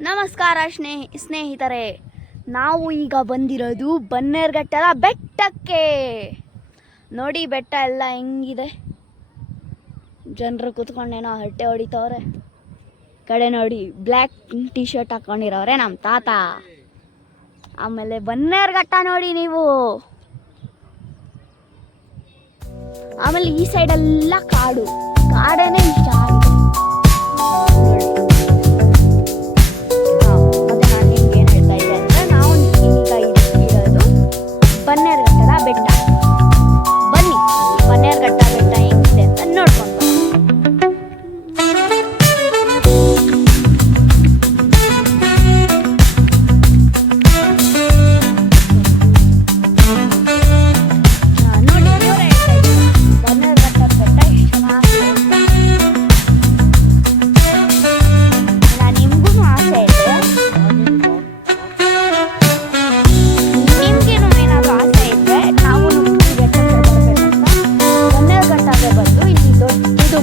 ನಮಸ್ಕಾರ ಸ್ನೇಹಿತರೆ, ನಾವು ಈಗ ಬಂದಿರೋದು ಬನ್ನೇರುಘಟ್ಟದ ಬೆಟ್ಟಕ್ಕೆ. ನೋಡಿ ಬೆಟ್ಟ ಎಲ್ಲ ಹೆಂಗಿದೆ. ಜನರು ಕೂತ್ಕೊಂಡೇನೋ ಹರಟೆ ಹೊಡಿತವ್ರೆ. ಕಡೆ ನೋಡಿ ಬ್ಲ್ಯಾಕ್ ಟಿ ಶರ್ಟ್ ಹಾಕೊಂಡಿರೋರೆ ನಮ್ಮ ತಾತ. ಆಮೇಲೆ ಬನ್ನೇರುಘಟ್ಟ ನೋಡಿ ನೀವು. ಆಮೇಲೆ ಈ ಸೈಡೆಲ್ಲ ಕಾಡು, ಕಾಡೇನೆ ಇಷ್ಟ ಆಗಿದೆ. ಬನ್ನೇರುಘಟ್ಟದ ಬೆಟ್ಟ. ಬನ್ನಿ, ಬನ್ನೇರುಘಟ್ಟ ಬೆಟ್ಟ ಹೆಂಗಿದೆ ಅಂತ ನೋಡ್ಕೊಂಡು ನೋಡಿ. ಬನ್ನೇರುಘಟ್ಟ ಬೆಟ್ಟ ಎಷ್ಟು ಚೆನ್ನಾಗಿ, ನಿಮ್ಗೂ ಆಸೆ ಇದೆ.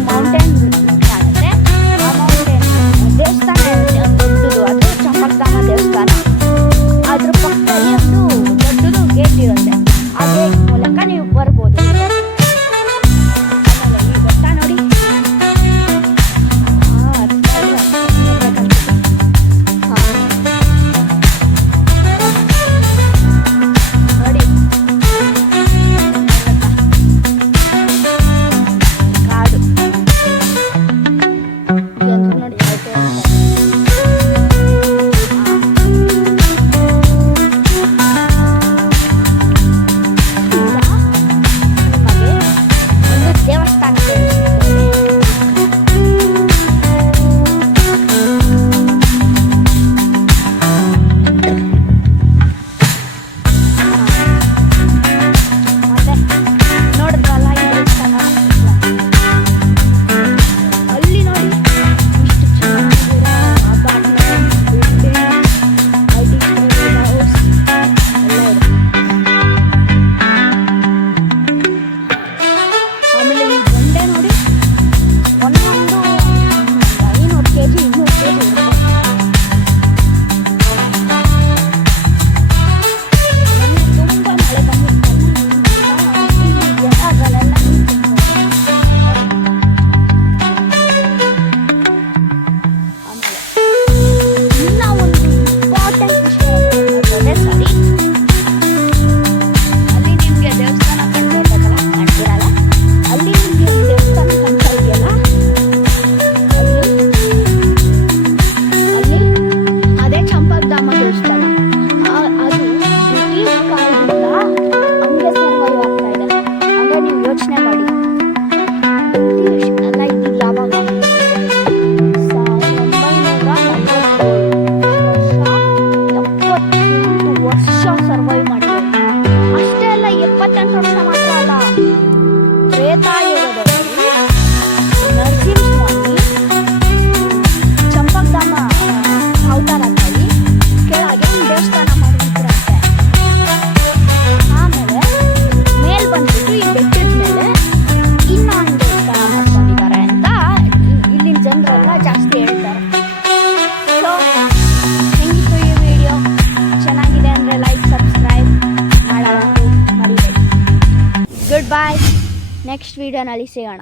ಮೌಂಟೇನ್ ಕಾಣುತ್ತೆ. ಆ ಮೌಂಟೇನ್ ದೇವಸ್ಥಾನ ಇರುತ್ತೆ, ಒಂದು ದೊಡ್ಡದು. ಅದು ಚಂಪಕಧಾಮ ದೇವಸ್ಥಾನ. ಅದ್ರ ಪಕ್ಕದಲ್ಲಿ ಒಂದು ದೊಡ್ಡದು ಗೇಟ್ ಇರುತ್ತೆ. ಆ ಗೇಟ್ ಮೂಲಕ ನೀವು ಬರ್ಬೋದು. ಆಮೇಲೆ ಈ ಬೆಟ್ಟ ನೋಡಿ. ನೋಡಿ ಬಾಯ್. ನೆಕ್ಸ್ಟ್ ವಿಡಿಯೋನಲ್ಲಿ ಸಿಗೋಣ.